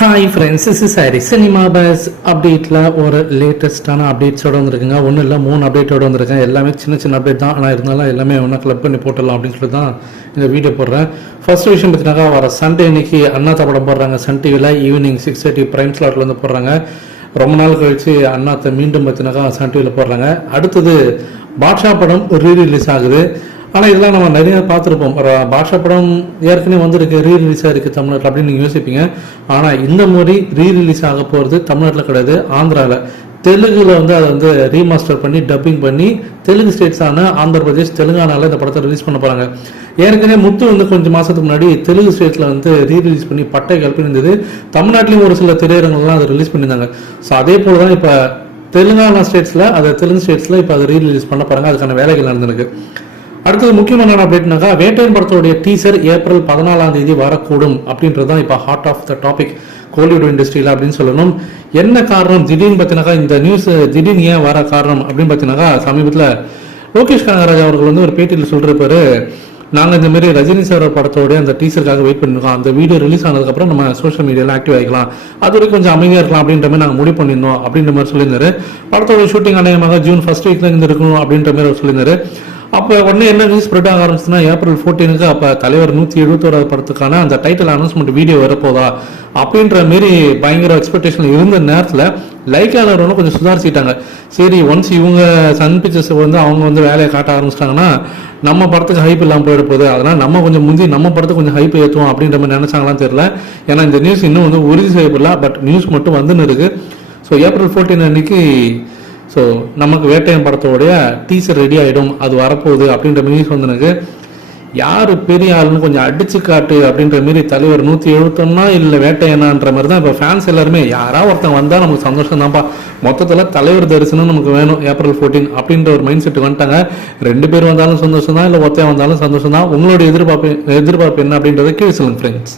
Hi friends, this is Harry. Cinema bus அப்டேட்டில் ஒரு லேட்டஸ்ட்டான அப்டேட்ஸோடு வந்திருக்குங்க. ஒன்றும் இல்லை, 3 அப்டேட்டோடு வந்திருக்கேன். எல்லாமே சின்ன சின்ன அப்டேட் தான், ஆனால் இருந்தாலும் எல்லாமே ஒன்றா கிளப் பண்ணி போட்டுடலாம் அப்படின்னு சொல்லி தான் இந்த வீடியோ போடுறேன். ஃபர்ஸ்ட் விஷயம் பார்த்தீங்கன்னா, வர சண்டே இன்னைக்கு அண்ணாத்த படம் போடுறாங்க சன் டிவியில். ஈவினிங் 6:30 பிரைம் ஸ்லாட்டில் வந்து போடுறாங்க. ரொம்ப நாள் கழித்து அண்ணாத்தை மீண்டும் பார்த்தீங்கன்னாக்கா சன் டிவியில் போடுறாங்க. அடுத்தது பாட்ஷா படம் ரீரிலீஸ் ஆகுது. ஆனால் இதெல்லாம் நம்ம நிறைய பார்த்துருப்போம். பாஷா படம் ஏற்கனவே வந்துருக்கு, ரீரிலீஸாக இருக்குது தமிழ்நாட்டில் அப்படின்னு நீங்கள் யோசிப்பீங்க. ஆனால் இந்த முறை ரீரிலீஸ் ஆக போகிறது தமிழ்நாட்டில் கிடையாது, ஆந்திராவில். தெலுங்குல வந்து அதை வந்து ரீமாஸ்டர் பண்ணி டப்பிங் பண்ணி தெலுங்கு ஸ்டேட்ஸான ஆந்திர பிரதேஷ், தெலுங்கானாவில் இந்த படத்தை ரிலீஸ் பண்ண போகிறாங்க. ஏற்கனவே முத்து வந்து கொஞ்சம் மாதத்துக்கு முன்னாடி தெலுங்கு ஸ்டேட்ஸில் வந்து ரீரிலீஸ் பண்ணி பட்டை கல்பிருந்தது. தமிழ்நாட்டிலையும் ஒரு சில திரையரங்கள்லாம் அதை ரிலீஸ் பண்ணியிருந்தாங்க. ஸோ அதே போல் தான் இப்போ தெலுங்கானா ஸ்டேட்ஸில், அதை தெலுங்கு ஸ்டேட்ஸில் இப்போ அதை ரீரிலீஸ் பண்ண போகிறாங்க. அதுக்கான வேலைகள் நடந்திருக்கு. அடுத்தது முக்கியமான அப்டேட்னாக்கா, வேட்டையன் படத்தோடைய டீசர் ஏப்ரல் 14 வரக்கூடும் அப்படின்றது தான் இப்போ heart of the topic Kollywood இண்டஸ்ட்ரியில் அப்படின்னு சொல்லணும். என்ன காரணம் திடீர்னு பார்த்தீங்கன்னாக்கா, இந்த நியூஸ் திடீர்னு ஏன் வர காரணம் அப்படின்னு பார்த்தீங்கன்னாக்கா, சமீபத்தில் லோகேஷ் கனகராஜ் அவர்கள் வந்து ஒரு பேட்டியில் சொல்கிறப்பாரு, நாங்கள் இந்த மாதிரி ரஜினி சார் படத்தோடைய அந்த டீசருக்காக வெயிட் பண்ணியிருக்கோம். அந்த வீடியோ ரிலீஸ் ஆனதுக்கப்புறம் நம்ம சோஷியல் மீடியாவில் ஆக்டிவ் ஆகிக்கலாம், அது வரைக்கும் கொஞ்சம் அமைதியாக இருக்கலாம் அப்படின்ற மாதிரி நாங்கள் முடிவு பண்ணியிருந்தோம் அப்படின்ற மாதிரி சொல்லியிருந்தாரு. படத்தோட ஷூட்டிங் அநேகமாக ஜூன் ஃபர்ஸ்ட் வீக்ல இருந்து இருக்கணும் அப்படின்ற மாதிரி அவர் சொல்லியிருந்தாரு. அப்போ உடனே என்ன நியூஸ் ஸ்ப்ரெட் ஆக ஆரம்பிச்சுன்னா, ஏப்ரல் 14 அப்போ தலைவர் 171 படத்துக்கான அந்த டைட்டில் அனௌன்ஸ்மெண்ட் வீடியோ வரப்போதா அப்படின்ற மாரி பயங்கர எக்ஸ்பெக்டேஷன் இருந்த நேரத்தில் லைக்காளர் வந்து கொஞ்சம் சுதாரிச்சிட்டாங்க. சரி, ஒன்ஸ் இவங்க சன் பிக்சர்ஸ் வந்து அவங்க வந்து வேலையை காட்ட ஆரம்பிச்சிட்டாங்கன்னா நம்ம படத்துக்கு ஹைப் இல்லாமல் போயிட போகுது, அதனால் நம்ம கொஞ்சம் முந்தி நம்ம படத்துக்கு கொஞ்சம் ஹைப் ஏற்றுவோம் அப்படின்ற மாதிரி நினச்சாங்களான்னு தெரியல. ஏன்னா இந்த நியூஸ் இன்னும் வந்து உறுதி செய்யப்படல, பட் நியூஸ் மட்டும் வந்துன்னு இருக்கு. ஸோ ஏப்ரல் 14 அன்னைக்கு ஸோ நமக்கு வேட்டையன் படத்தோடைய டீசர் ரெடி ஆகிடும், அது வரப்போகுது அப்படின்ற நியூஸ் வந்து எனக்கு யார் பெரிய ஆளுன்னு கொஞ்சம் அடிச்சு காட்டு அப்படின்ற மாரி தலைவர் 171 இல்லை வேட்டையனான்ற மாதிரி தான் இப்போ ஃபேன்ஸ் எல்லாருமே யாராவது ஒருத்தன் வந்தால் நமக்கு சந்தோஷம் தான்ப்பா, மொத்தத்தில் தலைவர் தரிசனம் நமக்கு வேணும் ஏப்ரல் 14 அப்படின்ற ஒரு மைண்ட் செட்டு வந்துட்டாங்க. 2 பேர் வந்தாலும் சந்தோஷம் தான், இல்லை ஒருத்தன் வந்தாலும் சந்தோஷம் தான். உங்களுடைய எதிர்பார்ப்பு என்ன அப்படின்றத கீழே சொல்லுங்க ஃப்ரெண்ட்ஸ்.